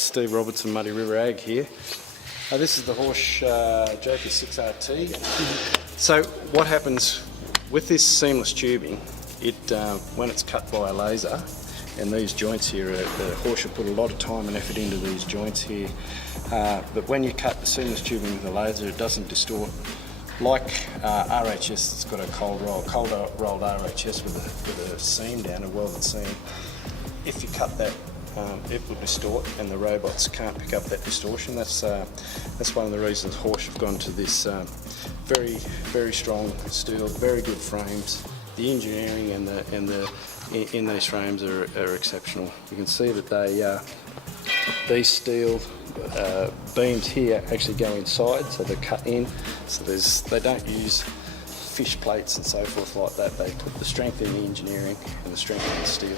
Steve Robertson, Muddy River Ag here. This is the Horsch JP6RT. So what happens with this seamless tubing, when it's cut by a laser, and these joints here, the Horsch will put a lot of time and effort into these joints here, but when you cut the seamless tubing with a laser, it doesn't distort. Like RHS, it's got a cold rolled RHS with a seam down, a welded seam. If you cut that, it will distort, and the robots can't pick up that distortion. That's one of the reasons Horsch have gone to this very, very strong steel, very good frames. The engineering in these frames are exceptional. You can see that these steel beams here actually go inside, so they're cut in. So they don't use fish plates and so forth like that. They put the strength in the engineering and the strength in the steel.